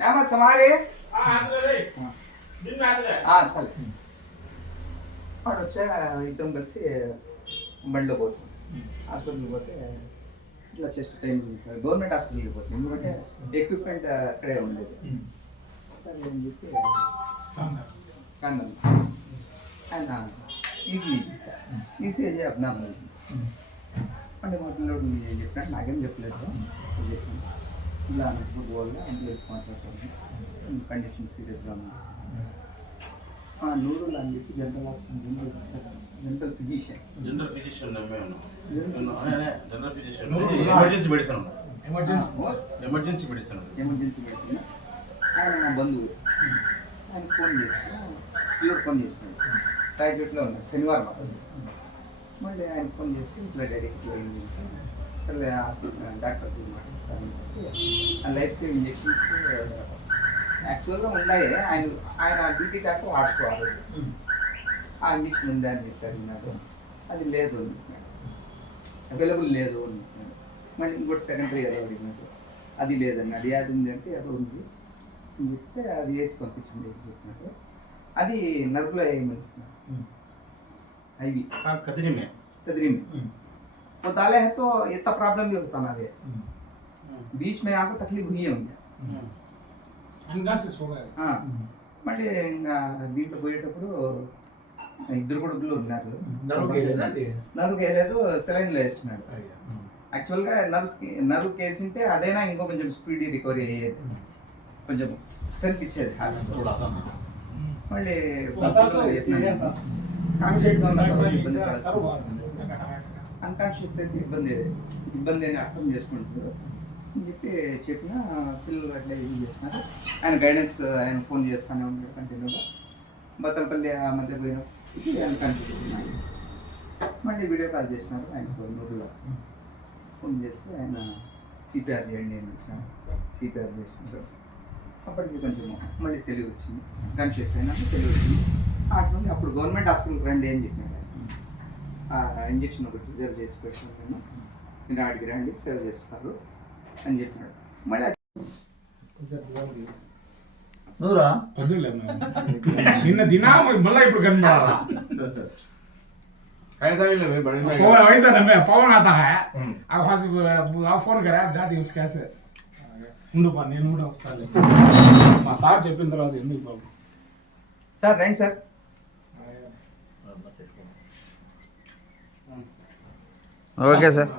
నామత్ సమారే సరే వాడు వచ్చా ఇద్దరం కలిసి బండిలో పోతాం. హాస్పిటల్కి పోతే ఇట్లా చెస్ట్ టైం సార్ గవర్నమెంట్ హాస్పిటల్కి పోతాం, ఎందుకంటే ఎక్విప్మెంట్ అక్కడే ఉండేది. సరే అని చెప్పి కందం ఆయన ఈసీజీ సార్ ఈసీజీ అబ్నార్మల్ అంటే మా పిల్లడు చెప్పినట్టు నాకేం చెప్పలేదు. చెప్పాను ఇలా అన్నట్టు పోవాలి అంటే మాట్లాడుతాను, కండిషన్ సీరియస్గా ఉంది. నూరులు అని చెప్పి general hospital general physician emergency medicine ఆయన నా బంధువు. ఆయన ఫోన్ చేసిన పిల్లడు ఫోన్ చేసినాడు, ప్రైవేట్లో ఉన్నాడు శనివారం. మళ్ళీ ఆయన ఫోన్ చేసి ఇట్లా డైరెక్ట్ సరే డాక్టర్ మాట్లాడతాను. లైఫ్ సేవ్ ఇంజెక్షన్స్ యాక్చువల్గా ఉన్నాయి, ఆయన డ్యూటీ డాక్టర్ వాడుకోవాలి. ఆ ఇంజక్షన్ ఉందా అని చెప్పారు నాకు. అది లేదు అవైలబుల్ లేదు అన్నాడు. మళ్ళీ ఇంకోటి సెకండరీ ఏదో అడిగినట్టు అది లేదండి, అది అది ఉంది అంటే ఏదో ఉంది అని చెప్తే అది వేసి పంపించండి చెప్పినట్టు. అది నర్వ్లో ఏమంటున్నారు आईवी कतरी में वो डाले है तो इतना प्रॉब्लम भी होता ना है। बीच में आपको तकलीफ हुई है उनके అన్గాసిస్ हो गया हाँ మళ్ళీ దీంట్లో పోయేటప్పుడు ఇద్దరు కొడుకులు ఉన్నారు. నరుకు వేయలేదు, సెలైన్లో వేస్తున్నారు. యాక్చువల్గా నరుకు వేసింటే అదైనా ఇంకో కొంచెం స్పీడీ రికవరీ అయ్యేది, కొంచెం స్ట్రెంత్ ఇచ్చేది. మళ్ళీ అన్కాన్షియస్ అయితే ఇబ్బంది అని అర్థం చేసుకుంటారు అని చెప్పిన పిల్లలు అట్లా ఇది చేస్తున్నారు. ఆయన గైడెన్స్ ఆయన ఫోన్ చేస్తూనే ఉన్నాడు కంటిన్యూగా. బతలపల్లి ఆ మధ్య పోయిన అన్కాన్షియస్ ఉన్నాయి. మళ్ళీ వీడియో కాల్ చేసినారు ఆయన నూరులో ఫోన్ చేస్తే ఆయన సిపిఆర్ చేయండి అని వచ్చినారు. సిపిఆర్ చేసినారు. అప్పటికి కొంచెం మళ్ళీ తెలివి వచ్చింది, కాన్షియస్ అయినా తెలివి వచ్చింది. అటు నుండి అప్పుడు గవర్నమెంట్ హాస్పిటల్కి రండి అని చెప్పినాడు. ఇంజక్షన్ ఒకటి రిజర్వ్ చేసి పెట్టుకుంటాను, మీరు ఆడికి రండి సేవ్ చేస్తారు అని చెప్పినాడు. మళ్ళీ నూరా నిన్న దినా మళ్ళీ ఇప్పుడు కనబడాలా वैसा ना फोन आता है आप फोन करा दादी उसके ऐसे ఉండు పా నేను కూడా వస్తాను. మా సార్ చెప్పిన తర్వాత ఎందుకు బాబు సార్ రండి సార్. Okay sir.